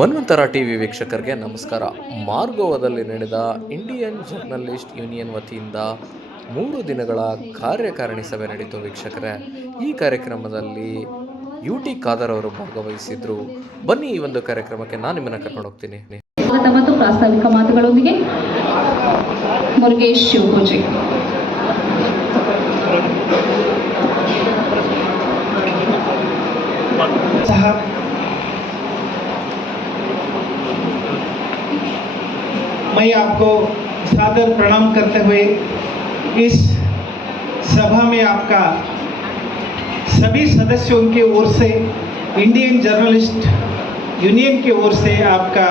ಮನ್ವಂತರ T V ವೀಕ್ಷಕರಿಗೆ ನಮಸ್ಕಾರ. ಮಾರ್ಗೋವದಲ್ಲಿ ನಡೆದ ಇಂಡಿಯನ್ ಜರ್ನಲಿಸ್ಟ್ ಯೂನಿಯನ್ ವತಿಯಿಂದ ಮೂರು ದಿನಗಳ ಕಾರ್ಯಕಾರಿಣಿ ಸಭೆ ನಡೆಯಿತು ವೀಕ್ಷಕರೇ. ಈ ಕಾರ್ಯಕ್ರಮದಲ್ಲಿ ಯು ಟಿ ಖಾದರ್ ಅವರು ಭಾಗವಹಿಸಿದ್ರು. ಬನ್ನಿ ಈ ಒಂದು ಕಾರ್ಯಕ್ರಮಕ್ಕೆ ನಾನು ನಿಮ್ಮನ್ನು ಕರ್ಕೊಂಡು ಹೋಗ್ತೀನಿ. ಮತ್ತು ಪ್ರಾಸ್ತಾವಿಕ ಮಾತುಗಳೊಂದಿಗೆ ಮುರುಗೇಶ್ ಶಿವಪೂಜೆ. ಸಹ मैं आपको सादर प्रणाम करते हुए इस सभा में आपका सभी सदस्यों की ओर से इंडियन जर्नलिस्ट यूनियन की ओर से आपका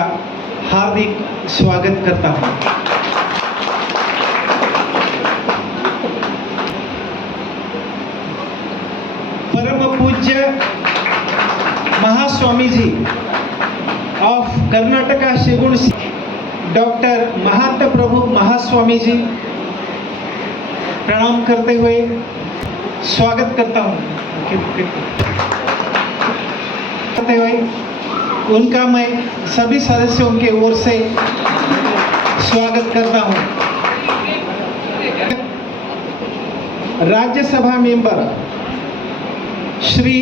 हार्दिक स्वागत करता हूँ। परम पूज्य महास्वामी जी ऑफ़ कर्नाटका शिगुण डॉक्टर महात्म प्रभु महास्वामी जी प्रणाम करते हुए स्वागत करता हूँ। करते हुए उनका मैं सभी सदस्यों के ओर से स्वागत करता हूँ। राज्यसभा मेंबर श्री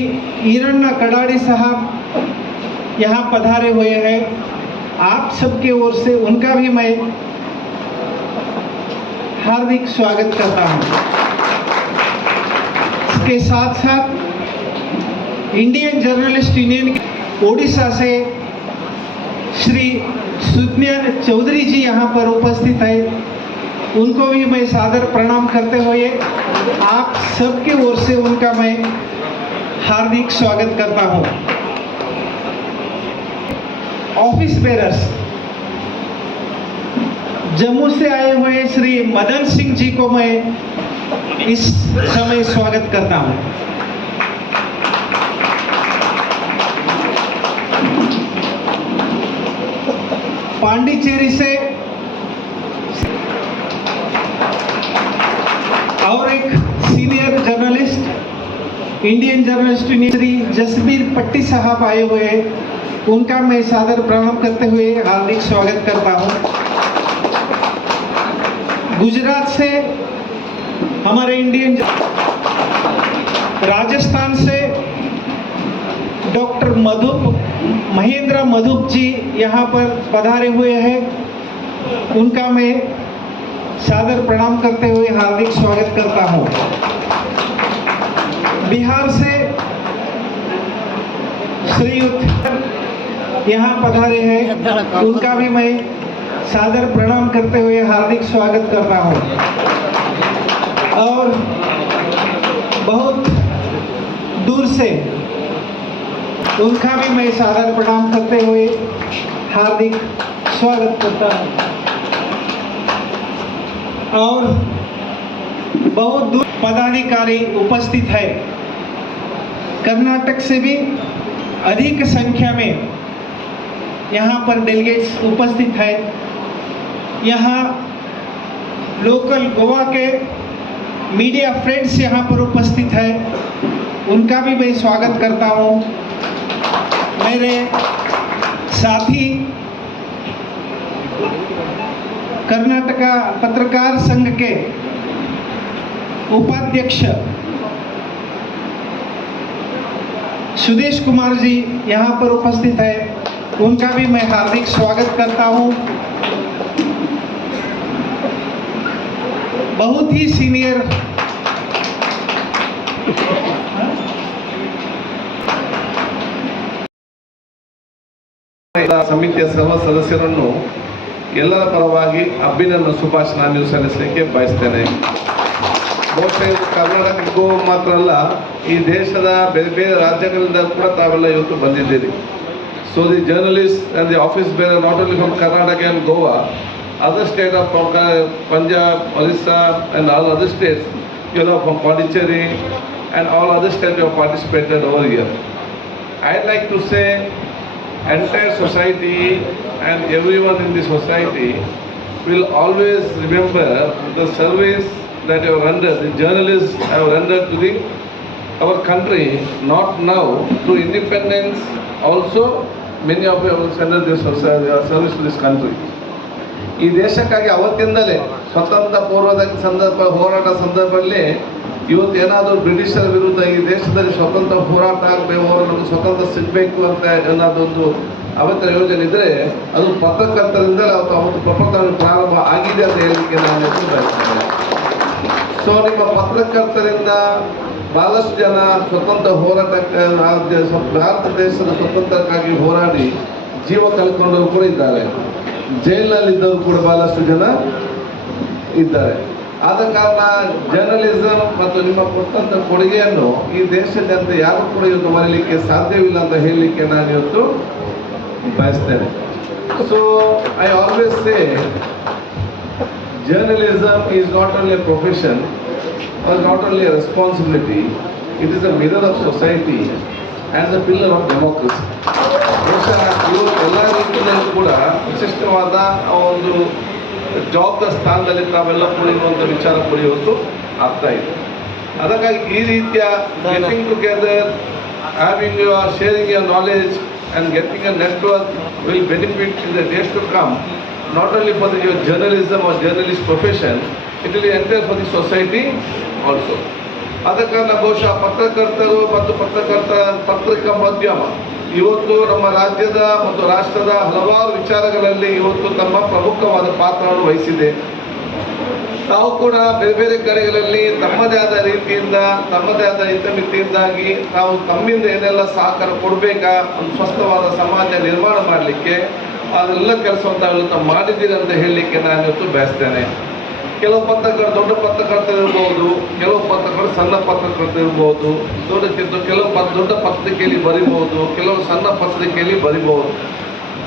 ईरण्य कडाड़ी साहब यहाँ पधारे हुए हैं। आप सबके ओर से उनका भी मैं हार्दिक स्वागत करता हूँ। इसके साथ साथ इंडियन जर्नलिस्ट यूनियन ओडिशा से श्री सुज्ञान चौधरी जी यहाँ पर उपस्थित है। उनको भी मैं सादर प्रणाम करते हुए आप सबके ओर से उनका मैं हार्दिक स्वागत करता हूँ। ऑफ़िस बेरर्स जम्मू से आए हुए श्री मदन सिंह जी को मैं इस समय स्वागत करता हूँ। पांडिचेरी से और एक senior journalist Indian journalist Shri Jasbir Patti साहब आए हुए हैं उनका मैं सादर प्रणाम करते हुए हार्दिक स्वागत करता हूँ। गुजरात से हमारे इंडियन राजस्थान से डॉक्टर मधुप महेंद्र मधुप जी यहाँ पर पधारे हुए हैं। उनका मैं सादर प्रणाम करते हुए हार्दिक स्वागत करता हूँ। बिहार से श्रीयुक्त यहाँ पधारे हैं। उनका भी मैं सादर प्रणाम करते हुए हार्दिक स्वागत करता हूँ। और बहुत दूर से उनका भी मैं सादर प्रणाम करते हुए हार्दिक स्वागत करता हूँ। और बहुत दूर पदाधिकारी उपस्थित है। कर्नाटक से भी अधिक संख्या में यहाँ पर डेलीगेट्स उपस्थित है। यहाँ लोकल गोवा के मीडिया फ्रेंड्स यहाँ पर उपस्थित है। उनका भी मैं स्वागत करता हूँ। मेरे साथी, कर्नाटका पत्रकार संघ के उपाध्यक्ष सुदेश कुमार जी यहाँ पर उपस्थित है। उनका भी मैं हार्दिक स्वागत करता हूँ बहुत ही सीनियर ಎಲ್ಲ ಸಮಿತಿಯ ಸರ್ವ ಸದಸ್ಯರನ್ನು ಎಲ್ಲರ ಪರವಾಗಿ ಅಭಿನಂದನ ಶುಭಾಶಯ ಸಲ್ಲಿಸಲಿಕ್ಕೆ ಬಯಸ್ತೇನೆ ಬಹುಶಃ ಇದು ಕರ್ನಾಟಕಕ್ಕೂ ಮಾತ್ರ ಅಲ್ಲ ಈ ದೇಶದ ಬೇರೆ ಬೇರೆ ರಾಜ್ಯಗಳಿಂದ ಕೂಡ ತಾವೆಲ್ಲ ಇವತ್ತು ಬಂದಿದ್ದೀರಿ So the journalists and the office bearers not only from Karnataka and Goa, other states of Punjab, Orissa and all other states, you know, from Pondicherry and all other states have participated over here. I'd like to say entire society and everyone in the society will always remember the service that you have rendered, the journalists have rendered to the our country, not now, to independence also many of central this service to this country ಈ ದೇಶಕ್ಕಾಗಿ ಅವತ್ತಿಂದಲೇ ಸ್ವತಂತ್ರ ಪೂರ್ವದ ಸಂದರ್ಭ ಹೋರಾಟ ಸಂದರ್ಭದಲ್ಲಿ ಇವತ್ತು ಏನಾದರೂ ಬ್ರಿಟಿಷರ ವಿರುದ್ಧ ಈ ದೇಶದಲ್ಲಿ ಸ್ವತಂತ್ರ ಹೋರಾಟ ಆಗಬೇಕು ನಮಗೆ ಸ್ವತಂತ್ರ ಸಿಗಬೇಕು ಅಂತ ಏನಾದೊಂದು ಅವತ್ತಿನ ಯೋಜನೆ ಇದ್ದರೆ ಅದು ಪತ್ರಕರ್ತರಿಂದಲೇ ಅವತ್ತು ಅವತ್ತು ಪ್ರಪಂಚ ಪ್ರಾರಂಭ ಆಗಿದೆ ಅಂತ ಹೇಳಲಿಕ್ಕೆ ನಾನು ಬಯಸ್ತೇನೆ ಸೊ ನಿಮ್ಮ ಪತ್ರಕರ್ತರಿಂದ ಬಹಳಷ್ಟು ಜನ ಸ್ವತಂತ್ರ ಹೋರಾಟಕ್ಕೆ ಭಾರತ ದೇಶದ ಸ್ವತಂತ್ರಕ್ಕಾಗಿ ಹೋರಾಡಿ ಜೀವ ಕಳ್ಕೊಂಡವರು ಕೂಡ ಇದ್ದಾರೆ. ಜೈಲಿನಲ್ಲಿದ್ದವರು ಕೂಡ ಬಹಳಷ್ಟು ಜನ ಇದ್ದಾರೆ. ಆದ ಕಾರಣ ಜರ್ನಲಿಸಮ್ ಮತ್ತು ನಿಮ್ಮ ಕೊಟ್ಟಂತ ಕೊಡುಗೆಯನ್ನು ಈ ದೇಶದಂತೆ ಯಾರು ಕೂಡ ಇವತ್ತು ಮರೀಲಿಕ್ಕೆ ಸಾಧ್ಯವಿಲ್ಲ ಅಂತ ಹೇಳಲಿಕ್ಕೆ ನಾನು ಇವತ್ತು ಬಯಸ್ತೇನೆ. So I always say journalism is not only profession profession or not only a responsibility, it is a mirror of society and the pillar of democracy. ಬಹುಶಃ ಎಲ್ಲ ರೀತಿಯಲ್ಲೂ ಕೂಡ ವಿಶಿಷ್ಟವಾದ ಒಂದು ಜವಾಬ್ದ ಸ್ಥಾನದಲ್ಲಿ ತಾವೆಲ್ಲ ಕುಳಿಯುವಂಥ ವಿಚಾರ ಕೂಡ ಇವತ್ತು ಆಗ್ತಾ ಇದೆ ಅದಕ್ಕಾಗಿ ಈ ರೀತಿಯ getting together having your sharing your knowledge and getting a network will benefit in the days to come not only for your journalism journalism journalist journalist profession, will for the society also. ಆದ ಕಾರಣ ಬಹುಶಃ ಪತ್ರಕರ್ತರು ಮತ್ತು ಪತ್ರಕರ್ತ ಪತ್ರಿಕಾ ಮಾಧ್ಯಮ ಇವತ್ತು ನಮ್ಮ ರಾಜ್ಯದ ಮತ್ತು ರಾಷ್ಟ್ರದ ಹಲವಾರು ವಿಚಾರಗಳಲ್ಲಿ ಇವತ್ತು ತಮ್ಮ ಪ್ರಮುಖವಾದ ಪಾತ್ರವನ್ನು ವಹಿಸಿದೆ ತಾವು ಕೂಡ ಬೇರೆ ಬೇರೆ ಕಡೆಗಳಲ್ಲಿ ತಮ್ಮದೇ ಆದ ರೀತಿಯಿಂದ ತಮ್ಮದೇ ಆದ ಹಿತಮಿತಿಯಿಂದಾಗಿ ತಾವು ತಮ್ಮಿಂದ ಏನೆಲ್ಲ ಸಹಕಾರ ಕೊಡಬೇಕಾ ಒಂದು ಸ್ವಸ್ಥವಾದ ಸಮಾಜ ನಿರ್ಮಾಣ ಮಾಡಲಿಕ್ಕೆ ಅದೆಲ್ಲ ಕೆಲಸವನ್ನು ತಾವು ಮಾಡಿದ್ದೀರಿ ಅಂತ ಹೇಳಲಿಕ್ಕೆ ನಾನು ಇವತ್ತು ಬಯಸ್ತೇನೆ ಕೆಲವು ಪತ್ರಕರ್ತರು ದೊಡ್ಡ ಪತ್ರಕರ್ತ ಇರ್ಬೋದು ಕೆಲವು ಪತ್ರಕರ್ತರು ಸಣ್ಣ ಪತ್ರಕರ್ತ ಇರ್ಬೋದು ದೊಡ್ಡ ಕೆಲ- ಕೆಲವು ಪತ್ ದೊಡ್ಡ ಪತ್ರಿಕೆಯಲ್ಲಿ ಬರಿಬಹುದು ಕೆಲವು ಸಣ್ಣ ಪತ್ರಿಕೆಯಲ್ಲಿ ಬರಿಬಹುದು.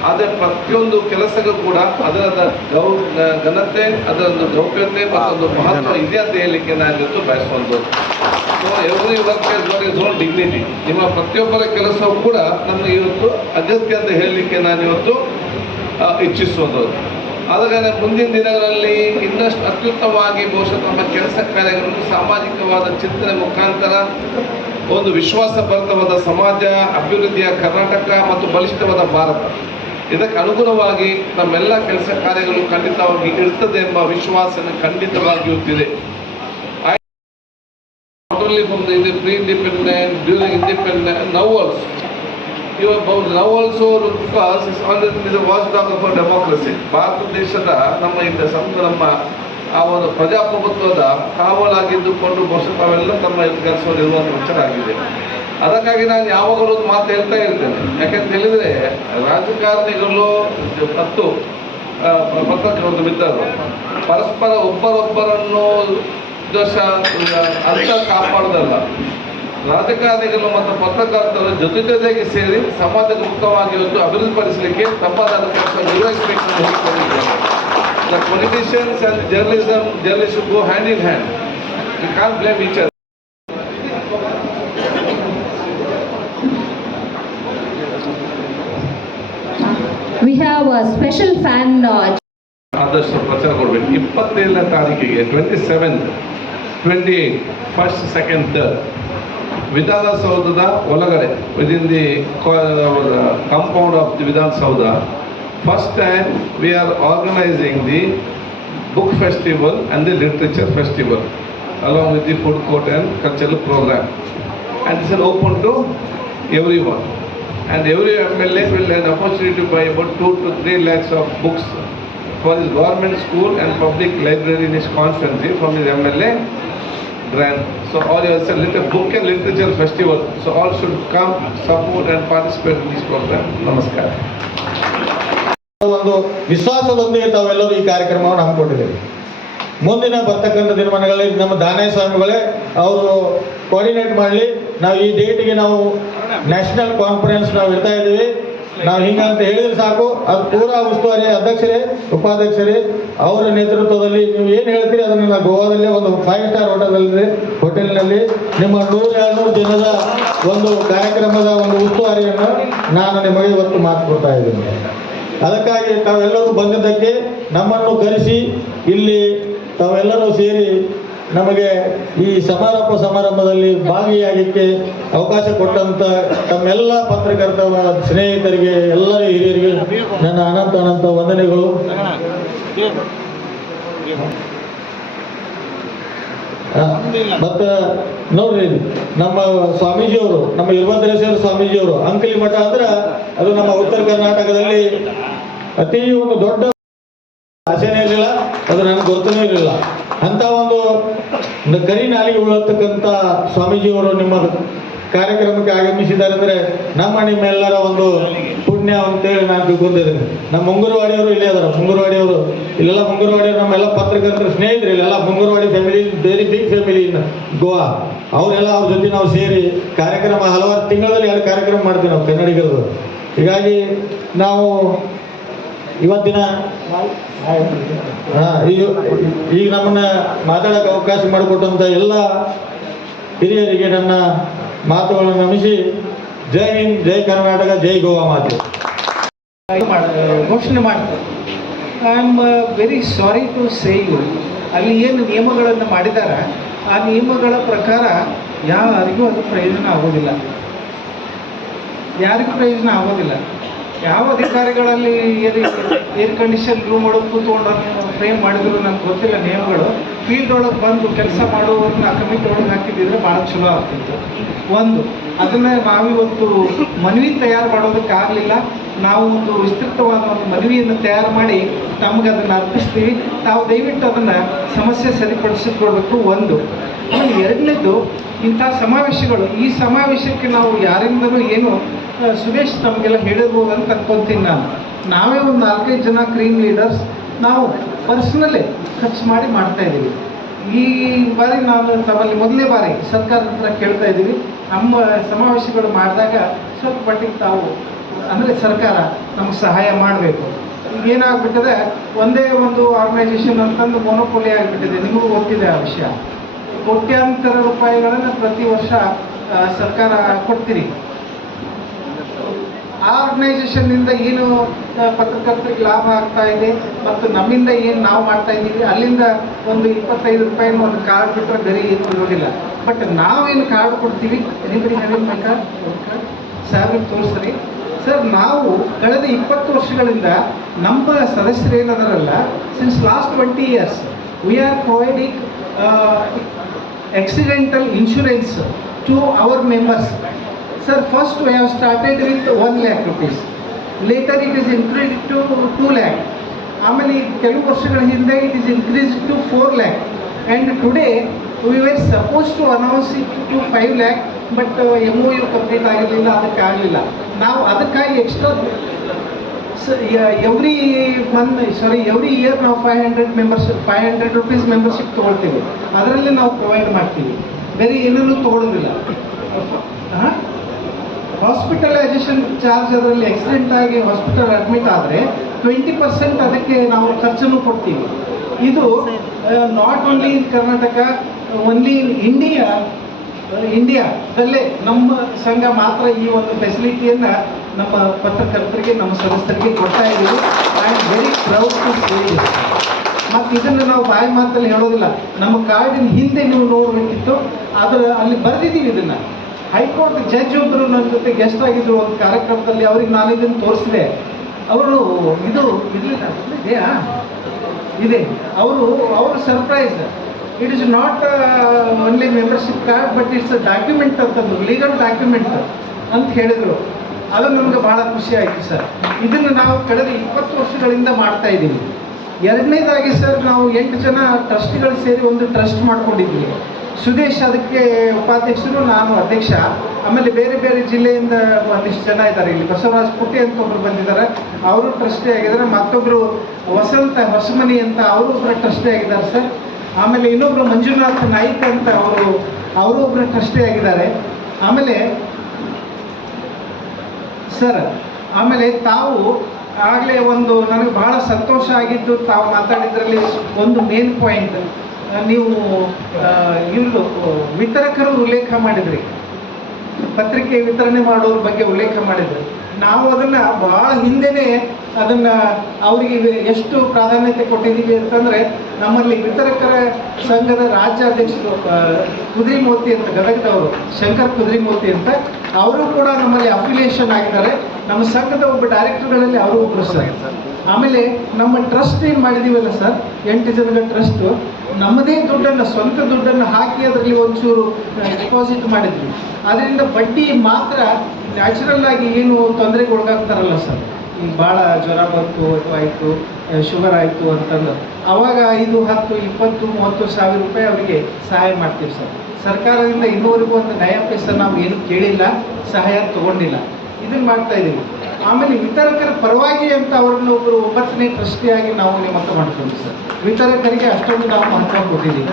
ಆದರೆ ಪ್ರತಿಯೊಂದು ಕೆಲಸಕ್ಕೂ ಕೂಡ ಅದರ ಗೌ ಘನತೆ ಅದರೊಂದು ಗೌಪ್ಯತೆ ಮತ್ತೊಂದು ಒಂದು ಮಹತ್ವ ಇದೆ ಅಂತ ಹೇಳಲಿಕ್ಕೆ ನಾನು ಇವತ್ತು ಬಯಸುವಂಥದ್ದು so every work is got is own dignity ನಿಮ್ಮ ಪ್ರತಿಯೊಬ್ಬರ ಕೆಲಸವೂ ಕೂಡ ನಮಗೆ ಇವತ್ತು ಅಗತ್ಯ ಅಂತ ಹೇಳಲಿಕ್ಕೆ ನಾನು ಇವತ್ತು ಆ, ಇಚ್ಛಿಸುವಂಥದ್ದು ಆದ ಕಾರಣ ಮುಂದಿನ ದಿನಗಳಲ್ಲಿ ಇನ್ನಷ್ಟು ಅತ್ಯುತ್ತಮವಾಗಿ ಬಹುಶಃ ತಮ್ಮ ಕೆಲಸ ಕಾರ್ಯಗಳನ್ನು ಸಾಮಾಜಿಕವಾದ ಚಿಂತನೆ ಮುಖಾಂತರ, ಒಂದು ವಿಶ್ವಾಸಭರಿತವಾದ ಸಮಾಜ, ಅಭಿವೃದ್ಧಿಯ ಕರ್ನಾಟಕ ಮತ್ತು ಬಲಿಷ್ಠವಾದ ಭಾರತ ಇದಕ್ಕೆ ಅನುಗುಣವಾಗಿ ನಮ್ಮೆಲ್ಲ ಕೆಲಸ ಕಾರ್ಯಗಳು ಖಂಡಿತವಾಗಿ ಇರ್ತದೆ ಎಂಬ ವಿಶ್ವಾಸ ಖಂಡಿತವಾಗಿ ಇದೆ independent during independent also. Are love also also is all is the watchdog of democracy. ಭಾರತ ದೇಶದ ನಮ್ಮ ಇಂದ ಸಂತ ನಮ್ಮ ಆ ಒಂದು ಪ್ರಜಾಪ್ರಭುತ್ವದ ಕಾವಲಾಗಿದ್ದುಕೊಂಡು ಬಹುಶಃ ತಾವೆಲ್ಲ ತಮ್ಮ ಕೆಲಸವನ್ನು ಇರುವಂಥ ವಿಚಾರ ಆಗಿದೆ ಅದಕ್ಕಾಗಿ ನಾನು ಯಾವಾಗಲೂ ಒಂದು ಮಾತು ಹೇಳ್ತಾ ಇರ್ತೇನೆ. ಯಾಕೆಂತ ಹೇಳಿದರೆ, ರಾಜಕಾರಣಿಗಳು ಮತ್ತು ಪತ್ರಕರ್ತರು ಬಿದ್ದರು ಪರಸ್ಪರ ಒಬ್ಬರೊಬ್ಬರನ್ನು ದೋಷ ಅಂತ ಕಾಪಾಡೋದಲ್ಲ. ರಾಜಕಾರಣಿಗಳು ಮತ್ತು ಪತ್ರಕರ್ತರು ಜೊತೆ ಜೊತೆಗೆ ಸೇರಿ ಸಮಾಜದ ಮುಕ್ತವಾಗಿ ಇವತ್ತು ಅಭಿವೃದ್ಧಿಪಡಿಸಲಿಕ್ಕೆ ತಮ್ಮದಾದ ಕೆಲಸ ನಿರ್ವಹಿಸಬೇಕು the politicians and journalism journalist go hand in hand you can blame each We have a special fan uh, ಆದಷ್ಟು ಪ್ರಚಾರ ಕೊಡಬೇಕು. ಇಪ್ಪತ್ತೇಳನೇ ತಾರೀಕಿಗೆ twenty seventh twenty eight first second third ವಿಧಾನಸೌಧದ ಒಳಗಡೆ within the compound of the Vidhana Soudha first time we are organising the book festival and the literature festival along with the food court and cultural program. And this is open to everyone. And every MLA will have an opportunity to buy about 2 to 3 lakhs of books for his government school and public library in his constituency from his MLA grant. So all you a little book and literature festival. So all should come, support and participate in this program. Namaskar. ಒಂದು ವಿಶ್ವಾಸದೊಂದಿಗೆ ತಾವೆಲ್ಲರೂ ಈ ಕಾರ್ಯಕ್ರಮವನ್ನು ಹಮ್ಮಿಕೊಂಡಿದ್ದೇವೆ ಮುಂದಿನ ಬರ್ತಕ್ಕಂಥ ದಿನಮಾನಗಳಲ್ಲಿ ನಮ್ಮ ದಾನೇ ಸ್ವಾಮಿಗಳೇ ಅವರು ಕೋಆರ್ಡಿನೇಟ್ ಮಾಡಲಿ ನಾವು ಈ ಡೇಟಿಗೆ ನಾವು ನ್ಯಾಷನಲ್ ಕಾನ್ಫರೆನ್ಸ್ ನಾವು ಇಡ್ತಾ ಇದ್ದೀವಿ ನಾವು ಹಿಂಗಂತ ಹೇಳಿದ್ರೆ ಸಾಕು. ಅದು ಪೂರಾ ಉಸ್ತುವಾರಿ ಅಧ್ಯಕ್ಷರೇ, ಉಪಾಧ್ಯಕ್ಷರೇ, ಅವರ ನೇತೃತ್ವದಲ್ಲಿ ನೀವು ಏನು ಹೇಳ್ತೀರಿ ಅದನ್ನು ನಾವು ಗೋವಾದಲ್ಲಿ ಒಂದು ಫೈವ್ ಸ್ಟಾರ್ ಹೋಟೆಲಲ್ಲಿ ಹೋಟೆಲ್ನಲ್ಲಿ ನಿಮ್ಮ ನೂರ ಎರಡುನೂರು ಜನದ ಒಂದು ಕಾರ್ಯಕ್ರಮದ ಒಂದು ಉಸ್ತುವಾರಿಯನ್ನು ನಾನು ನಿಮಗೆ ಇವತ್ತು ಮಾತು ಕೊಡ್ತಾ ಇದ್ದೀನಿ. ಅದಕ್ಕಾಗಿ ತಾವೆಲ್ಲರೂ ಬಂದಿದ್ದಕ್ಕೆ ನಮ್ಮನ್ನು ಕರೆಸಿ, ಇಲ್ಲಿ ತಾವೆಲ್ಲರೂ ಸೇರಿ ನಮಗೆ ಈ ಸಮಾರೋಪ ಸಮಾರಂಭದಲ್ಲಿ ಭಾಗಿಯಾಗಲಿಕ್ಕೆ ಅವಕಾಶ ಕೊಟ್ಟಂತ ತಮ್ಮೆಲ್ಲ ಪತ್ರಕರ್ತರ ಸ್ನೇಹಿತರಿಗೆ, ಎಲ್ಲರ ಹಿರಿಯರಿಗೆ ನನ್ನ ಅನಂತ ಅನಂತ ವಂದನೆಗಳು. ಮತ್ತ ನೋಡ್ರಿ, ನಮ್ಮ ಸ್ವಾಮೀಜಿಯವರು, ನಮ್ಮ ವೀರಭದ್ರೇಶ್ವರ ಸ್ವಾಮೀಜಿಯವರು, ಅಂಕಲಿ ಮಠ ಅಂದ್ರೆ ಅದು ನಮ್ಮ ಉತ್ತರ ಕರ್ನಾಟಕದಲ್ಲಿ ಅತಿ ಒಂದು ದೊಡ್ಡ ಆಸೆನೇ ಇರಲಿಲ್ಲ, ಅದು ನನಗೆ ಗೊತ್ತನೇ ಇರಲಿಲ್ಲ. ಅಂತ ಒಂದು ಕರಿ ನಾಲಿಗೆ ಉಳ್ಳತಕ್ಕಂಥ ಸ್ವಾಮೀಜಿಯವರು ನಿಮ್ಮ ಕಾರ್ಯಕ್ರಮಕ್ಕೆ ಆಗಮಿಸಿದ್ದಾರೆ ಅಂದ್ರೆ ನಮ್ಮ ನಿಮ್ಮೆಲ್ಲರ ಒಂದು ಪುಣ್ಯ ಅಂತೇಳಿ ನಾನು ತಿಳ್ಕೊಂಡಿದ್ದೀನಿ. ನಮ್ಮ ಮುಂಗುರುವಾಡಿಯವರು ಇಲ್ಲೇ ಅದಾರ ಮುಂಗುರುವಾಡಿಯವರು, ಇಲ್ಲೆಲ್ಲ ಮುಂಗುರುವಾಡಿಯವರು ನಮ್ಮೆಲ್ಲ ಪತ್ರಕರ್ತರ ಸ್ನೇಹಿತರು, ಇಲ್ಲೆಲ್ಲ Mungurwadi family very big family in Goa. ಅವರೆಲ್ಲ ಅವ್ರ ಜೊತೆ ನಾವು ಸೇರಿ ಕಾರ್ಯಕ್ರಮ ಹಲವಾರು ತಿಂಗಳಲ್ಲಿ ಎರಡು ಕಾರ್ಯಕ್ರಮ ಮಾಡ್ತೀವಿ ನಾವು ಕನ್ನಡಿಗರದು ಹೀಗಾಗಿ ನಾವು ಇವತ್ತಿನ ಈಗ ನಮ್ಮನ್ನ ಮಾತಾಡಕ್ಕೆ ಅವಕಾಶ ಮಾಡಿಕೊಟ್ಟಂತ ಎಲ್ಲ ಹಿರಿಯರಿಗೆ ನನ್ನ ಮಾತುಗಳನ್ನು ನಮಿಸಿ ಜೈ ಹಿಂದ್, ಜೈ ಕರ್ನಾಟಕ, ಜೈ ಗೋವಾ ಮಾತು. ಘೋಷಣೆ ಮಾಡ್ತಾರೆ. I am very sorry to say you ಅಲ್ಲಿ ಏನು ನಿಯಮಗಳನ್ನು ಮಾಡಿದಾರ ಆ ನಿಯಮಗಳ ಪ್ರಕಾರ ಯಾರಿಗೂ ಅದು ಪ್ರಯೋಜನ ಆಗೋದಿಲ್ಲ. ಯಾರಿಗೂ ಪ್ರಯೋಜನ ಆಗೋದಿಲ್ಲ. ಯಾವ ಅಧಿಕಾರಿಗಳಲ್ಲಿ ಏರ್ ಕಂಡೀಷನ್ ರೂಮ್ ಒಳಗೆ ಕೂತ್ಕೊಂಡು ಫ್ರೇಮ್ ಮಾಡಿದ್ರು ನನಗೆ ಗೊತ್ತಿಲ್ಲ ನಿಯಮಗಳು. ಫೀಲ್ಡ್ ಒಳಗೆ ಬಂದು ಕೆಲಸ ಮಾಡುವವ್ರನ್ನ ಕಮಿಟಿ ಒಳಗೆ ಹಾಕಿದ್ದಿದ್ರೆ ಭಾಳ ಚಲೋ ಆಗ್ತಿತ್ತು. ಒಂದು, ಅದನ್ನು ನಾವಿವತ್ತು ಮನವಿ ತಯಾರು ಮಾಡೋದಕ್ಕಾಗಲಿಲ್ಲ ನಾವು ಒಂದು ವಿಸ್ತೃತವಾದ ಒಂದು ಮನವಿಯನ್ನು ತಯಾರು ಮಾಡಿ ತಮಗೆ ಅದನ್ನು ಅರ್ಪಿಸ್ತೀವಿ. ತಾವು ದಯವಿಟ್ಟು ಅದನ್ನು ಸಮಸ್ಯೆ ಸರಿಪಡಿಸಿಕೊಡ್ಬೇಕು. ಒಂದು ಆಮೇಲೆ ಎರಡನೇದು ಇಂಥ ಸಮಾವೇಶಗಳು. ಈ ಸಮಾವೇಶಕ್ಕೆ ನಾವು ಯಾರಿಂದಲೂ ಏನು ಸುರೇಶ್ ನಮಗೆಲ್ಲ ಹೇಳಿರ್ಬೋದು ಅಂತ ಅನ್ಕೊಂತೀನಿ ನಾನು. ನಾವೇ ಒಂದು ನಾಲ್ಕೈದು ಜನ ಕ್ರೀಮ್ ಲೀಡರ್ಸ್ ನಾವು ಪರ್ಸ್ನಲ್ಲೇ ಖರ್ಚು ಮಾಡಿ ಮಾಡ್ತಾ ಇದ್ದೀವಿ ಈ ಬಾರಿ ನಾನು ತಮ್ಮಲ್ಲಿ ಮೊದಲನೇ ಬಾರಿ ಸರ್ಕಾರದ ಹತ್ರ ಕೇಳ್ತಾ ಇದ್ದೀವಿ ನಮ್ಮ ಸಮಾವೇಶಗಳು ಮಾಡಿದಾಗ ಸ್ವಲ್ಪ ಮಟ್ಟಿಗೆ ತಾವು, ಅಂದರೆ ಸರ್ಕಾರ ನಮ್ಗೆ ಸಹಾಯ ಮಾಡಬೇಕು. ಈಗ ಏನಾಗ್ಬಿಟ್ಟಿದೆ, ಒಂದೇ ಒಂದು ಆರ್ಗನೈಸೇಷನ್ ಅಂತಂದು ಮೊನೋಪೊಲಿ ಆಗಿಬಿಟ್ಟಿದೆ. ನಿಮಗೂ ಗೊತ್ತಿದೆ ಆ ವಿಷಯ. ಕೋಟ್ಯಾಂತರ ರೂಪಾಯಿಗಳನ್ನು ಪ್ರತಿ ವರ್ಷ ಸರ್ಕಾರ ಕೊಡ್ತೀರಿ. ಆ ಆರ್ಗನೈಸೇಷನ್ನಿಂದ ಏನು ಪತ್ರಕರ್ತರಿಗೆ ಲಾಭ ಆಗ್ತಾ ಇದೆ ಮತ್ತು ನಮ್ಮಿಂದ ಏನು ನಾವು ಮಾಡ್ತಾ ಇದ್ದೀವಿ, ಅಲ್ಲಿಂದ ಒಂದು ಇಪ್ಪತ್ತೈದು ರೂಪಾಯಿನ ಒಂದು ಕಾರ್ಡ್ ಬಿಟ್ಟರೆ ಬೇರೆ ಏನು ಇರೋದಿಲ್ಲ ಬಟ್ ನಾವೇನು ಕಾರ್ಡ್ ಕೊಡ್ತೀವಿ? ಎನಿಬಡಿ ಹ್ಯಾವಿಂಗ್ ಮೈ ಕಾರ್ಡ್ ತೋರಿಸ್ರಿ. ಸರ್ ನಾವು ಕಳೆದ ಇಪ್ಪತ್ತು ವರ್ಷಗಳಿಂದ ನಮ್ಮ ಸದಸ್ಯರು ಏನದಾರಲ್ಲ since last twenty years we are providing accidental insurance to our members. Sir, first we have started with 1 lakh rupees. Later it is increased to 2 lakh. ಆಮೇಲೆ ಕೆಲವು ವರ್ಷಗಳ ಹಿಂದೆ it is increase to four lakh and today we were suppose to announce it to five lakh but M O U complete ಆಗಿರಲಿಲ್ಲ ಅದಕ್ಕೆ ಆಗಲಿಲ್ಲ. ನಾವು ಅದಕ್ಕಾಗಿ extra every month sorry every year ನಾವು five hundred membership five hundred rupees membership ತೊಗೊಳ್ತೀವಿ. ಅದರಲ್ಲಿ ನಾವು provide ಮಾಡ್ತೀವಿ. ಬೇರೆ ಏನನ್ನೂ ತೊಗೊಳೋದಿಲ್ಲ. ಹಾಂ? ಹಾಸ್ಪಿಟಲೈಸೇಷನ್ ಚಾರ್ಜ್ ಅದರಲ್ಲಿ ಆಕ್ಸಿಡೆಂಟ್ ಆಗಿ ಹಾಸ್ಪಿಟಲ್ ಅಡ್ಮಿಟ್ ಆದರೆ ಟ್ವೆಂಟಿ ಪರ್ಸೆಂಟ್ ಅದಕ್ಕೆ ನಾವು ಖರ್ಚನ್ನು ಕೊಡ್ತೀವಿ. ಇದು not only in Karnataka only in India ಇಂಡಿಯಾದಲ್ಲೇ ನಮ್ಮ ಸಂಘ ಮಾತ್ರ ಈ ಒಂದು ಫೆಸಿಲಿಟಿಯನ್ನು ನಮ್ಮ ಪತ್ರಕರ್ತರಿಗೆ, ನಮ್ಮ ಸದಸ್ಯರಿಗೆ ಕೊಡ್ತಾ ಇದ್ದೀವಿ. I am very proud to say ಮತ್ತು ಇದನ್ನು ನಾವು ಬಾಯಿ ಮಾತಲ್ಲಿ ಹೇಳೋದಿಲ್ಲ. ನಮ್ಮ ಕಾರ್ಡಿನ ಹಿಂದೆ ನೀವು ನೋಡಬೇಕಿತ್ತು. ಆದರೆ ಅಲ್ಲಿ ಬರೆದಿದ್ದೀವಿ ಇದನ್ನು. ಹೈಕೋರ್ಟ್ ಜಡ್ಜ್ ಒಬ್ಬರು ನನ್ನ ಜೊತೆ ಗೆಸ್ಟ್ ಆಗಿದ್ರು ಒಂದು ಕಾರ್ಯಕ್ರಮದಲ್ಲಿ ಅವ್ರಿಗೆ ನಾನು ಇದನ್ನು ತೋರಿಸಿದೆ. ಅವರು, ಇದು ಇರಲಿಲ್ಲ, ಇದೆಯಾ? ಇದೆ. ಅವರು ಅವರು surprise it is not only membership card but it's document ಅಂತಂದು ಲೀಗಲ್ ಡಾಕ್ಯುಮೆಂಟ್ ಅಂತ ಹೇಳಿದರು. ಅದು ನಮಗೆ ಭಾಳ ಖುಷಿ ಆಯಿತು ಸರ್ ಇದನ್ನು ನಾವು ಕಳೆದ ಇಪ್ಪತ್ತು ವರ್ಷಗಳಿಂದ ಮಾಡ್ತಾ ಇದ್ದೀವಿ. ಎರಡನೇದಾಗಿ ಸರ್ ನಾವು ಎಂಟು ಜನ ಟ್ರಸ್ಟ್ಗಳು ಸೇರಿ ಒಂದು ಟ್ರಸ್ಟ್ ಮಾಡ್ಕೊಂಡಿದ್ವಿ ಸುದೇಶ್ ಅದಕ್ಕೆ ಉಪಾಧ್ಯಕ್ಷರು, ನಾನು ಅಧ್ಯಕ್ಷ. ಆಮೇಲೆ ಬೇರೆ ಬೇರೆ ಜಿಲ್ಲೆಯಿಂದ ಒಂದಿಷ್ಟು ಜನ ಇದ್ದಾರೆ ಇಲ್ಲಿ. ಬಸವರಾಜ್ ಪುಟ್ಟಿ ಅಂತ ಒಬ್ರು ಬಂದಿದ್ದಾರೆ. ಅವರು ಟ್ರಸ್ಟಿ ಆಗಿದ್ದಾರೆ. ಮತ್ತೊಬ್ಬರು ವಸಂತ ಹೊಸಮನಿ ಅಂತ ಅವರು ಒಬ್ಬರ ಟ್ರಸ್ಟಿ ಆಗಿದ್ದಾರೆ ಸರ್. ಆಮೇಲೆ ಇನ್ನೊಬ್ರು ಮಂಜುನಾಥ್ ನಾಯ್ಕ್ ಅಂತ ಅವರು ಅವರು ಒಬ್ಬರ ಟ್ರಸ್ಟಿ ಆಗಿದ್ದಾರೆ. ಆಮೇಲೆ ಸರ್, ಆಮೇಲೆ ತಾವು ಆಗಲೇ ಒಂದು ನನಗೆ ಬಹಳ ಸಂತೋಷ ಆಗಿದ್ದು ತಾವು ಮಾತಾಡಿದ್ರಲ್ಲಿ ಒಂದು ಮೇನ್ ಪಾಯಿಂಟ್ ನೀವು ಇವರು, ವಿತರಕರು ಉಲ್ಲೇಖ ಮಾಡಿದ್ರಿ. ಪತ್ರಿಕೆ ವಿತರಣೆ ಮಾಡೋರ ಬಗ್ಗೆ ಉಲ್ಲೇಖ ಮಾಡಿದ್ರಿ. ನಾವು ಅದನ್ನ ಬಹಳ ಹಿಂದೆನೆ ಅದನ್ನ ಅವರಿಗೆ ಎಷ್ಟು ಪ್ರಾಧಾನ್ಯತೆ ಕೊಟ್ಟಿದ್ದೀವಿ ಅಂತಂದ್ರೆ, ನಮ್ಮಲ್ಲಿ ವಿತರಕರ ಸಂಘದ ರಾಜ್ಯಾಧ್ಯಕ್ಷರು ಕುದ್ರಿಮೂರ್ತಿ ಅಂತ ಗದಗದವರು ಶಂಕರ್ ಕುದ್ರಿಮೂರ್ತಿ ಅಂತ, ಅವರು ಕೂಡ ನಮ್ಮಲ್ಲಿ ಅಫಿಲಿಯೇಷನ್ ಆಗಿದ್ದಾರೆ. ನಮ್ಮ ಸಂಘದ ಒಬ್ಬ ಡೈರೆಕ್ಟರ್ಗಳಲ್ಲಿ ಅವರು ಒಬ್ಬರು ಸರ್. ಆಮೇಲೆ ನಮ್ಮ ಟ್ರಸ್ಟ್ ಏನು ಮಾಡಿದೀವಲ್ಲ ಸರ್ ಎಂಟು ಜನಗಳ ಟ್ರಸ್ಟು ನಮ್ಮದೇ ದುಡ್ಡನ್ನು, ಸ್ವಂತ ದುಡ್ಡನ್ನು ಹಾಕಿ ಅದರಲ್ಲಿ ಒಂಚೂರು ಡೆಪಾಸಿಟ್ ಮಾಡಿದ್ವಿ. ಅದರಿಂದ ಬಡ್ಡಿ ಮಾತ್ರ ನ್ಯಾಚುರಲ್ ಆಗಿ ಏನು ತೊಂದರೆಗೆ ಒಳಗಾಗ್ತಾರಲ್ಲ ಸರ್ ಭಾಳ ಜ್ವರ ಬಂತು ಆಯಿತು ಶುಗರ್ ಆಯಿತು ಅಂತಂದು. ಅವಾಗ ಐದು, ಹತ್ತು, ಇಪ್ಪತ್ತು, ಮೂವತ್ತು ಸಾವಿರ ರೂಪಾಯಿ ಅವರಿಗೆ ಸಹಾಯ ಮಾಡ್ತೀವಿ ಸರ್ ಸರ್ಕಾರದಿಂದ ಇನ್ನೂವರೆಗೂ ಒಂದು ನಯ ಪೈಸ ನಾವು ಏನು ಕೇಳಿಲ್ಲ, ಸಹಾಯ ತಗೊಂಡಿಲ್ಲ. ಇದನ್ನು ಮಾಡ್ತಾ ಇದ್ದೀವಿ ಆಮೇಲೆ ವಿತರಕರ ಪರವಾಗಿ ಅಂತ ಅವ್ರನ್ನ ಒಬ್ಬರು ಒಂಬತ್ತನೇ ಟ್ರಸ್ಟಿಯಾಗಿ ನಾವು ನೇಮಕ ಮಾಡ್ತೀವಿ ಸರ್. ವಿತರಕರಿಗೆ ಅಷ್ಟೊಂದು ನಾವು ಮಹತ್ವ ಕೊಟ್ಟಿದ್ದೀವಿ.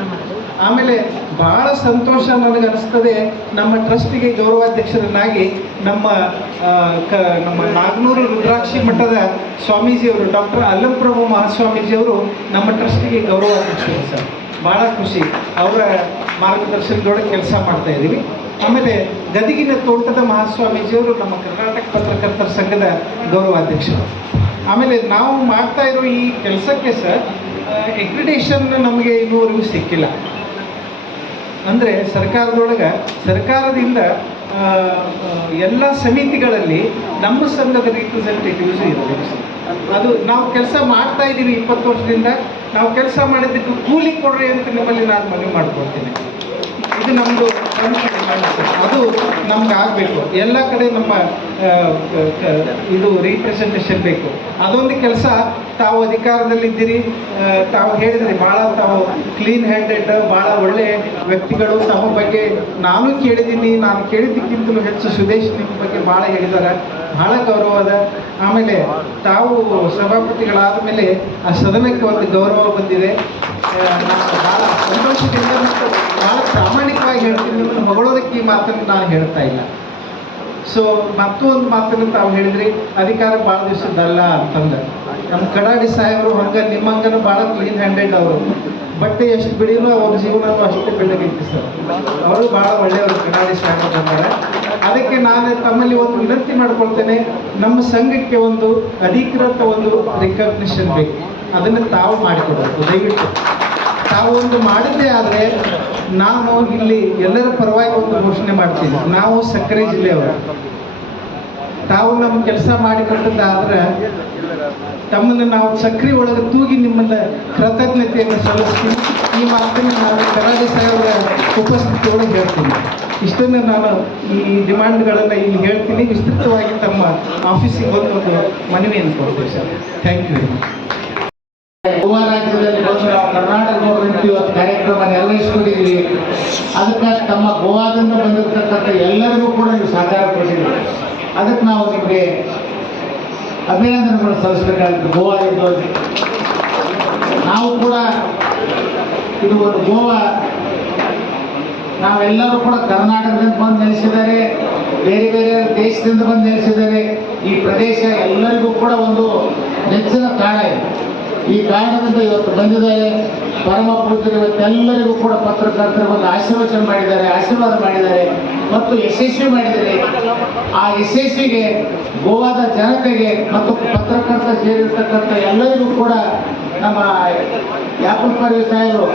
ಆಮೇಲೆ ಬಹಳ ಸಂತೋಷ ನನಗೆ ಅನಿಸ್ತದೆ, ನಮ್ಮ ಟ್ರಸ್ಟಿಗೆ ಗೌರವಾಧ್ಯಕ್ಷರನ್ನಾಗಿ ನಮ್ಮ ಕ, ನಮ್ಮ ನಾಗನೂರು ರುದ್ರಾಕ್ಷಿ ಮಠದ ಸ್ವಾಮೀಜಿಯವರು, ಡಾಕ್ಟರ್ ಅಲ್ಲಂಪ್ರಭು ಮಹಾಸ್ವಾಮೀಜಿಯವರು ನಮ್ಮ ಟ್ರಸ್ಟಿಗೆ ಗೌರವಾಧ್ಯಕ್ಷರು ಸರ್. ಭಾಳ ಖುಷಿ. ಅವರ ಮಾರ್ಗದರ್ಶನದೊಳಗೆ ಕೆಲಸ ಮಾಡ್ತಾ ಇದ್ದೀವಿ. ಆಮೇಲೆ ಗದಗಿನ ತೋಟದ ಮಹಾಸ್ವಾಮೀಜಿಯವರು ನಮ್ಮ ಕರ್ನಾಟಕ ಪತ್ರಕರ್ತರ ಸಂಘದ ಗೌರವಾಧ್ಯಕ್ಷರು. ಆಮೇಲೆ ನಾವು ಮಾಡ್ತಾ ಇರೋ ಈ ಕೆಲಸಕ್ಕೆ ಸರ್ ಎಕ್ರಿಡೇಷನ್ ನಮಗೆ ಇನ್ನೂವರೆಗೂ ಸಿಕ್ಕಿಲ್ಲ. ಅಂದರೆ ಸರ್ಕಾರದೊಳಗೆ, ಸರ್ಕಾರದಿಂದ ಎಲ್ಲ ಸಮಿತಿಗಳಲ್ಲಿ ನಮ್ಮ ಸಂಘದ ರಿಪ್ರೆಸೆಂಟೇಟಿವ್ಸ್ ಇರಬೇಕು. ಅದು ನಾವು ಕೆಲಸ ಮಾಡ್ತಾ ಇದ್ದೀವಿ ಇಪ್ಪತ್ತು ವರ್ಷದಿಂದ, ನಾವು ಕೆಲಸ ಮಾಡಿದ್ದಕ್ಕೆ ಕೂಲಿ ಕೊಡ್ರಿ ಅಂತ ನಿಮ್ಮಲ್ಲಿ ನಾನು ಮನವಿ ಮಾಡ್ಕೊಳ್ತೀನಿ. ಇದು ನಮ್ಮದು ಅದು ನಮ್ಗೆ ಆಗಬೇಕು. ಎಲ್ಲ ಕಡೆ ನಮ್ಮ ಇದು ರೀಪ್ರೆಸೆಂಟೇಷನ್ ಬೇಕು. ಅದೊಂದು ಕೆಲಸ ತಾವು ಅಧಿಕಾರದಲ್ಲಿದ್ದೀರಿ. ತಾವು ಹೇಳಿದ್ರಿ, ಭಾಳ ತಾವು ಕ್ಲೀನ್ ಹ್ಯಾಂಡೆಡ್ ಭಾಳ ಒಳ್ಳೆ ವ್ಯಕ್ತಿಗಳು. ತಮ್ಮ ಬಗ್ಗೆ ನಾನು ಕೇಳಿದ್ದೀನಿ, ನಾನು ಕೇಳಿದ್ದಕ್ಕಿಂತಲೂ ಹೆಚ್ಚು ಸುದೇಶ್ ನಿಮ್ಮ ಬಗ್ಗೆ ಭಾಳ ಹೇಳಿದ್ದಾರೆ. ಭಾಳ ಗೌರವ ಅದ ಆಮೇಲೆ ತಾವು ಸಭಾಪತಿಗಳಾದ ಮೇಲೆ ಆ ಸದನಕ್ಕೆ ಒಂದು ಗೌರವ ಬಂದಿದೆ. ಭಾಳ ಸಂತೋಷದಿಂದ ಪ್ರಾಮಾಣಿಕವಾಗಿ ಹೇಳ್ತೀನಿ ಹೊಗಳೋದಕ್ಕೆ ಈ ಮಾತನ್ನು ನಾನು ಹೇಳ್ತಾ ಇಲ್ಲ. ಸೊ ಮತ್ತೊಂದು ಮಾತನ್ನು ತಾವು ಹೇಳಿದ್ರಿ, ಅಧಿಕಾರ ಭಾಳ ದಿವಸದಲ್ಲ ಅಂತಂದ. ನಮ್ಮ ಕಡಾಡಿ ಸಾಹೇಬರು ಹಂಗೆ ಹಂಗನ ಭಾಳ ಕ್ಲೀನ್ ಹ್ಯಾಂಡೆಡ್ ಅವರು. ಬಟ್ಟೆ ಎಷ್ಟು ಬಿಡಿನೋ ಅವ್ರ ಜೀವನ ಅಷ್ಟೇ ಬೆಳಗೈತಿ ಸರ್. ಅವರು ಭಾಳ ಒಳ್ಳೆಯವರು ಕಡಾಡಿ ಸಾಹೇಬರು ಅದಕ್ಕೆ ನಾನು ತಮ್ಮಲ್ಲಿ ಒಂದು ವಿನಂತಿ ಮಾಡ್ಕೊಳ್ತೇನೆ, ನಮ್ಮ ಸಂಘಕ್ಕೆ ಒಂದು ಅಧಿಕೃತ ಒಂದು ರಿಕಗ್ನಿಷನ್ ಬೇಕು. ಅದನ್ನು ತಾವು ಮಾಡಿಕೊಡಬೇಕು. ದಯವಿಟ್ಟು. ತಾವು ಒಂದು ಮಾಡಿದ್ದೇ ಆದರೆ ನಾನು ಇಲ್ಲಿ ಎಲ್ಲರ ಪರವಾಗಿ ಒಂದು ಘೋಷಣೆ ಮಾಡ್ತೀನಿ ನಾವು ಸಕ್ಕರೆ ಜಿಲ್ಲೆಯವರು. ತಾವು ನಮ್ಮ ಕೆಲಸ ಮಾಡಿಕೊಟ್ಟದ್ದಾದ್ರೆ ತಮ್ಮನ್ನು ನಾವು ಸಕ್ರೆ ಒಳಗೆ ತೂಗಿ ನಿಮ್ಮನ್ನ ಕೃತಜ್ಞತೆಯನ್ನು ಸಲ್ಲಿಸ್ತೀನಿ ಈ ಮಾತನ್ನು ನಾನು ಕರಾಡಿ ಸಾಹೇಬರ ಉಪಸ್ಥಿತಿಯೊಳಗೆ ಹೇಳ್ತೀನಿ. ಇಷ್ಟನ್ನು ನಾನು ಈ ಡಿಮಾಂಡ್ಗಳನ್ನು ಇಲ್ಲಿ ಹೇಳ್ತೀನಿ. ವಿಸ್ತೃತವಾಗಿ ತಮ್ಮ ಆಫೀಸಿಗೆ ಬಂದು ಒಂದು ಮನವಿಯನ್ನು ಕೊಡ್ತೀವಿ sir. Thank you very much Goa ರಾಜ್ಯದಲ್ಲಿ ಕರ್ನಾಟಕ ಕಾರ್ಯಕ್ರಮ ನಿರ್ವಹಿಸ್ಕೊಂಡಿದ್ದೀವಿ ಅದಕ್ಕೆ ತಮ್ಮ ಗೋವಾದಿಂದ ಬಂದಿರತಕ್ಕಂಥ ಎಲ್ಲರಿಗೂ ಕೂಡ ನೀವು ಸಹಕಾರ ಕೊಟ್ಟಿದ್ದೀವಿ ಅದಕ್ಕೆ ನಾವು ನಿಮಗೆ ಅಭಿನಂದನೆಗಳು ಸಲ್ಲಿಸಬೇಕಾಗುತ್ತೆ. ಗೋವಾದಿಂದ ನಾವು ಕೂಡ ಇದು ಒಂದು ಗೋವಾ. ನಾವೆಲ್ಲರೂ ಕೂಡ ಕರ್ನಾಟಕದಿಂದ ಬಂದು ನೆಲೆಸಿದ್ದಾರೆ. ಬೇರೆ ಬೇರೆ ದೇಶದಿಂದ ಬಂದು ನೆಲೆಸಿದ್ದಾರೆ. ಈ ಪ್ರದೇಶ ಎಲ್ಲರಿಗೂ ಕೂಡ ಒಂದು ನೆಚ್ಚಿನ ತಾಣ ಇದೆ. ಈ ಕಾರಣದಿಂದ ಇವತ್ತು ಬಂದಿದ್ದಾರೆ ಪರಮ ಎಲ್ಲರಿಗೂ ಕೂಡ ಪತ್ರಕರ್ತರು ಒಂದು ಆಶೀರ್ವಚನ ಮಾಡಿದ್ದಾರೆ, ಆಶೀರ್ವಾದ ಮಾಡಿದ್ದಾರೆ ಮತ್ತು ಯಶಸ್ವಿ ಮಾಡಿದ್ದಾರೆ. ಆ ಯಶಸ್ವಿಗೆ ಗೋವಾದ ಜನತೆಗೆ ಮತ್ತು ಪತ್ರಕರ್ತ ಸೇರಿರ್ತಕ್ಕಂಥ ಎಲ್ಲರಿಗೂ ಕೂಡ ನಮ್ಮ ಯಾಕುಲ್ ಪರ್ವಿ ಸಾಹೇಬರು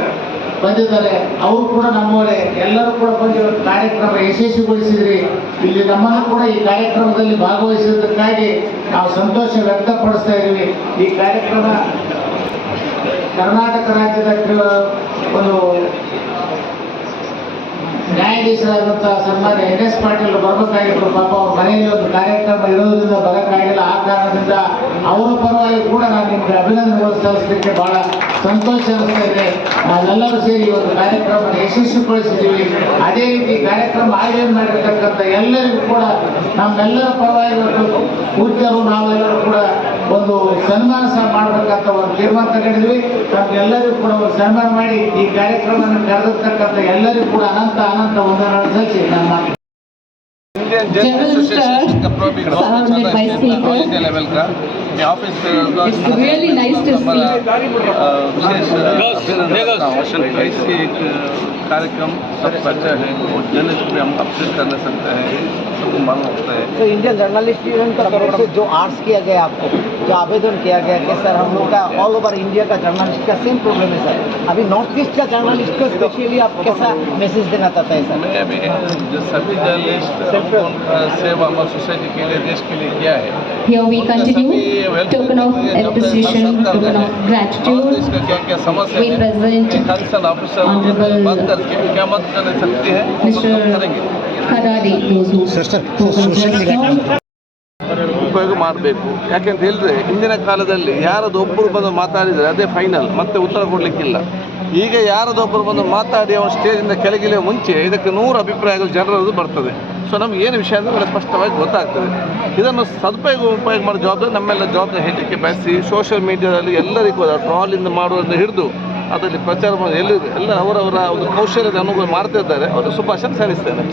ಬಂದಿದ್ದಾರೆ. ಅವರು ಕೂಡ ನಮ್ಮವರೇ. ಎಲ್ಲರೂ ಕೂಡ ಬಂದು ಕಾರ್ಯಕ್ರಮ ಯಶಸ್ವಿಗೊಳಿಸಿದ್ರಿ. ಇಲ್ಲಿ ನಮ್ಮನ್ನು ಕೂಡ ಈ ಕಾರ್ಯಕ್ರಮದಲ್ಲಿ ಭಾಗವಹಿಸಿದ್ದಕ್ಕಾಗಿ ನಾವು ಸಂತೋಷ ವ್ಯಕ್ತಪಡಿಸ್ತಾ ಇದ್ದೀವಿ. ಈ ಕಾರ್ಯಕ್ರಮ ಕರ್ನಾಟಕ ರಾಜ್ಯದ ಒಂದು ನ್ಯಾಯಾಧೀಶರಾದಂತಹ ಸನ್ಮಾನ್ಯ ಎನ್ ಎಸ್ ಪಾಟೀಲ್ ಬರಬೇಕಾಗಿತ್ತು. ಪಾಪ ಅವ್ರ ಮನೆಯಲ್ಲಿ ಒಂದು ಕಾರ್ಯಕ್ರಮ ಇರೋದ್ರಿಂದ ಬರೋಕ್ಕಾಗಿಲ್ಲ. ಆ ಕಾರಣದಿಂದ ಅವರ ಪರವಾಗಿ ಕೂಡ ನಾನು ನಿಮಗೆ ಅಭಿನಂದನೆಗಳು ಸಲ್ಲಿಸಲಿಕ್ಕೆ ಬಹಳ ಸಂತೋಷ ಅನಿಸ್ತಾ ಇದೆ. ನಾವೆಲ್ಲರೂ ಸೇರಿ ಒಂದು ಕಾರ್ಯಕ್ರಮ ಯಶಸ್ವಿಗೊಳಿಸಿದ್ದೀವಿ. ಅದೇ ರೀತಿ ಕಾರ್ಯಕ್ರಮ ಆಯೋಜನೆ ಮಾಡಿರ್ತಕ್ಕಂಥ ಎಲ್ಲರಿಗೂ ಕೂಡ ನಮ್ಮೆಲ್ಲರ ಪರವಾಗಿ ಪೂಜ್ಯರು ನಾವೆಲ್ಲರೂ ಕೂಡ ಒಂದು ಸನ್ಮಾನ ಸಹ ಮಾಡಬೇಕಂತ ಒಂದು ತೀರ್ಮಾನ ತಗೊಂಡಿದ್ವಿ. ನಮ್ಗೆಲ್ಲರಿಗೂ ಕೂಡ ಒಂದು ಸನ್ಮಾನ ಮಾಡಿ ಈ ಕಾರ್ಯಕ್ರಮವನ್ನು ಕರೆದಿರ್ತಕ್ಕಂಥ ಎಲ್ಲರಿಗೂ ಕೂಡ ಅನಂತ ಅನಂತ ಒಂದನ್ನು ಸಲ್ಲಿಸಿ ನಾನು इंडियन General एसोसिएशन का programme surrounded by speakers. All India level का। मैं ऑफ़िस It's really nice विशेष अभिनंदन करता ऐसे एक कार्यक्रम सबसे अच्छा है और जर्नलिस्ट में हम अपडेट करना सकते हैं सबको मालूम होता है। तो इंडियन जर्नलिस्ट यूनियन का तरफ़ से जो आर्ट्स किया गया आपको जो आवेदन किया गया कि सर हम लोग का ऑल ओवर इंडिया का जर्नलिस्ट का सेम प्रॉब्लम है सर अभी नॉर्थ ईस्ट का जर्नलिस्ट को स्पेशली आप कैसा मैसेज देना चाहते हैं सर मैं अभी जो सभी जर्नलिस्ट सेवा हमारी सोसाइटी के लिए देश के लिए किया है Here we continue, token of appreciation, token of और gratitude. इसका क्या क्या समस्या We है present कंसर्न ऑफिसर Honorable बात करके क्या मदद कर सकते हैं वो Mr. सब करेंगे Kadadi, those who spoken just now. ಉಪಯೋಗ ಮಾಡಬೇಕು ಯಾಕೆಂತ ಹೇಳಿದ್ರೆ ಹಿಂದಿನ ಕಾಲದಲ್ಲಿ ಯಾರದು ಒಬ್ಬರು ಬಂದು ಮಾತಾಡಿದರೆ ಅದೇ ಫೈನಲ್ ಮತ್ತೆ ಉತ್ತರ ಕೊಡಲಿಕ್ಕಿಲ್ಲ ಈಗ ಯಾರದೊಬ್ಬರು ಬಂದು ಮಾತಾಡಿ ಅವನು ಸ್ಟೇಜಿಂದ ಕೆಳಗಿಳಿಯುವ ಮುಂಚೆ ಇದಕ್ಕೆ ನೂರು ಅಭಿಪ್ರಾಯಗಳು ಜನರದ್ದು ಬರ್ತದೆ ಸೊ ನಮ್ಗೆ ಏನು ವಿಷಯ ಅಂದರೆ ಒಳ್ಳೆ ಸ್ಪಷ್ಟವಾಗಿ ಗೊತ್ತಾಗ್ತದೆ. ಇದನ್ನು ಸದುಪಯೋಗ ಉಪಯೋಗ ಮಾಡೋ ಜವಾಬ್ದಾರಿ ನಮ್ಮೆಲ್ಲ ಜವಾಬ್ದಾರಿ ಹೇಳಲಿಕ್ಕೆ ಬಯಸಿ ಸೋಷಿಯಲ್ ಮೀಡಿಯಾದಲ್ಲಿ ಎಲ್ಲರಿಗೂ ಟ್ರಾಲಿಂದ ಮಾಡುವುದನ್ನು ಹಿಡಿದು ಅದರಲ್ಲಿ ಪ್ರಚಾರ ಮಾಡಿ ಎಲ್ಲ ಎಲ್ಲ ಅವರವರ ಒಂದು ಕೌಶಲ್ಯದ ಅನುಭವ ಮಾಡ್ತಾ ಇದ್ದಾರೆ. ಅವರು ಶುಭಾಶಯ ಸಲ್ಲಿಸ್ತೇನೆ.